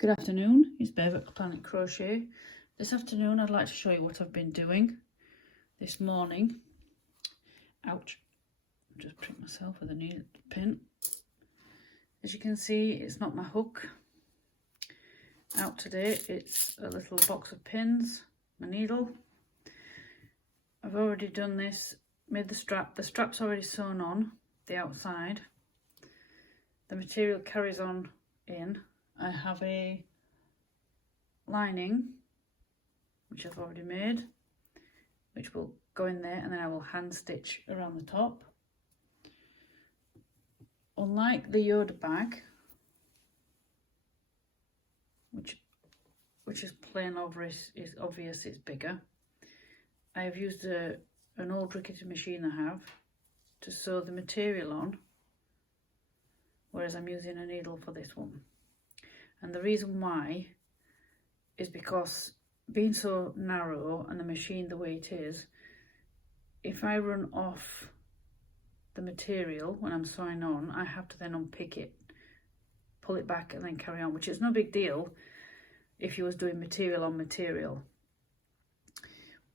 Good afternoon, it's Bev at Planetcrochet. This afternoon I'd like to show you what I've been doing this morning. Ouch, just pricked myself with a needle pin. As you can see, it's not my hook. Out today, it's a little box of pins, my needle. I've already done this, made the strap. The strap's already sewn on the outside. The material carries on in. I have a lining, which I've already made, which will go in there, and then I will hand stitch around the top. Unlike the Yoda bag, which is plain over, is obvious it's bigger, I have used an old rickety machine I have to sew the material on, whereas I'm using a needle for this one. And the reason why is because being so narrow and the machine the way it is, if I run off the material when I'm sewing on, I have to then unpick it, pull it back and then carry on, which is no big deal if you was doing material on material.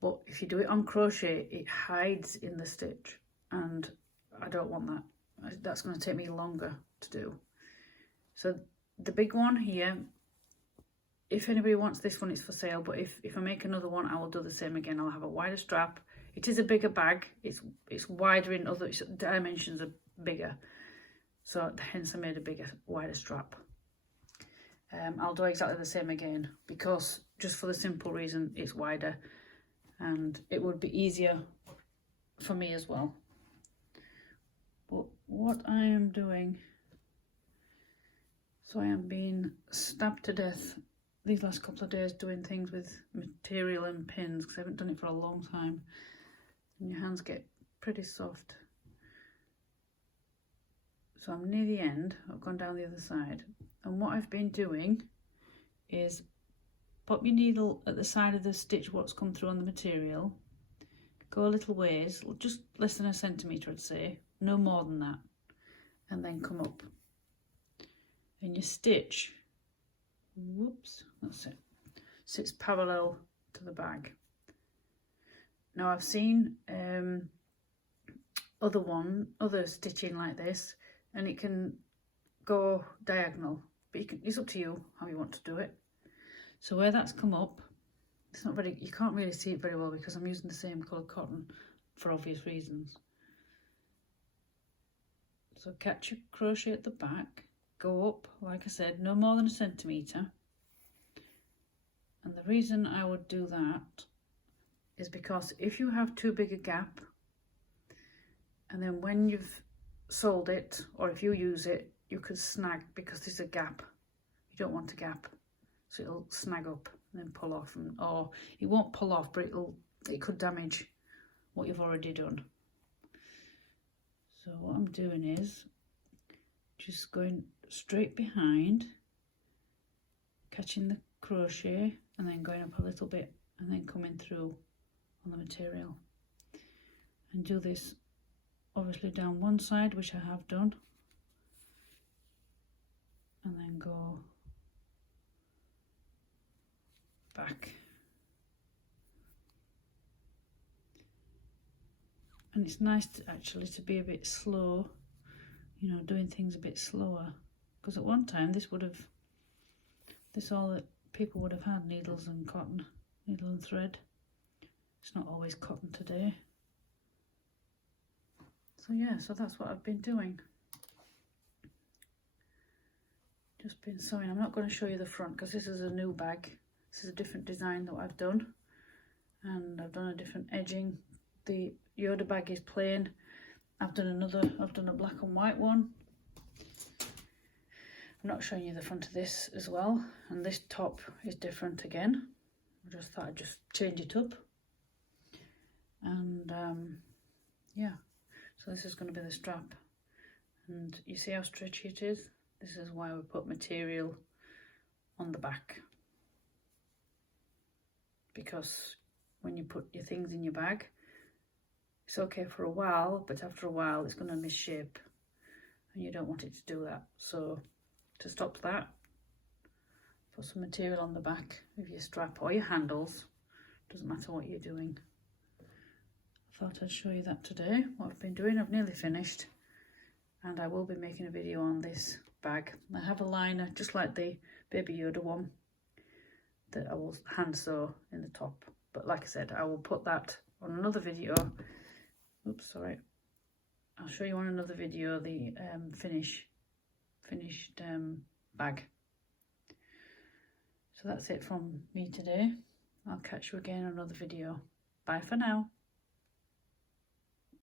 But if you do it on crochet, it hides in the stitch, and I don't want that. That's going to take me longer to do. So the big one here, if anybody wants this one, it's for sale, but if I make another one, I will do the same again. I'll have a wider strap. It is a bigger bag. It's wider in other dimensions, are bigger. So hence I made a bigger, wider strap. I'll do exactly the same again, because just for the simple reason it's wider, and it would be easier for me as well. But what I am doing, so I am being stabbed to death these last couple of days doing things with material and pins, because I haven't done it for a long time, and your hands get pretty soft. So I'm near the end. I've gone down the other side, and what I've been doing is pop your needle at the side of the stitch what's come through on the material, go a little ways, just less than a centimetre I'd say, no more than that, and then come up. And your stitch, whoops, that's it, sits parallel to the bag. Now I've seen other stitching like this, and it can go diagonal, but it's up to you how you want to do it. So where that's come up, it's not very, you can't really see it very well because I'm using the same colour cotton for obvious reasons. So catch your crochet at the back, go up, like I said, no more than a centimetre. And the reason I would do that is because if you have too big a gap, and then when you've sold it, or if you use it, you could snag, because there's a gap. You don't want a gap, so it'll snag up and then pull off, or it won't pull off, but it could damage what you've already done. So what I'm doing is just going straight behind, catching the crochet, and then going up a little bit and then coming through on the material, and do this obviously down one side, which I have done, and then go back. And it's nice actually to be a bit slow, you know, doing things a bit slower, because at one time all that people would have had, needles and cotton, needle and thread. It's not always cotton today. So yeah, so that's what I've been doing. Just been sewing. I'm not going to show you the front because this is a new bag. This is a different design that I've done, and I've done a different edging. The Yoda bag is plain. I've done a black and white one. I'm not showing you the front of this as well, and this top is different again. I just thought I'd just change it up. And yeah, so this is going to be the strap, and you see how stretchy it is? This is why we put material on the back, because when you put your things in your bag, it's okay for a while, but after a while it's going to misshape, and you don't want it to do that. So to stop that, put some material on the back of your strap or your handles, doesn't matter what you're doing. I thought I'd show you that today, what I've been doing. I've nearly finished, and I will be making a video on this bag. I have a liner just like the Baby Yoda one that I will hand sew in the top, but like I said, I will put that on another video. Oops, sorry. I'll show you on another video the finished bag. So that's it from me today. I'll catch you again in another video. Bye for now.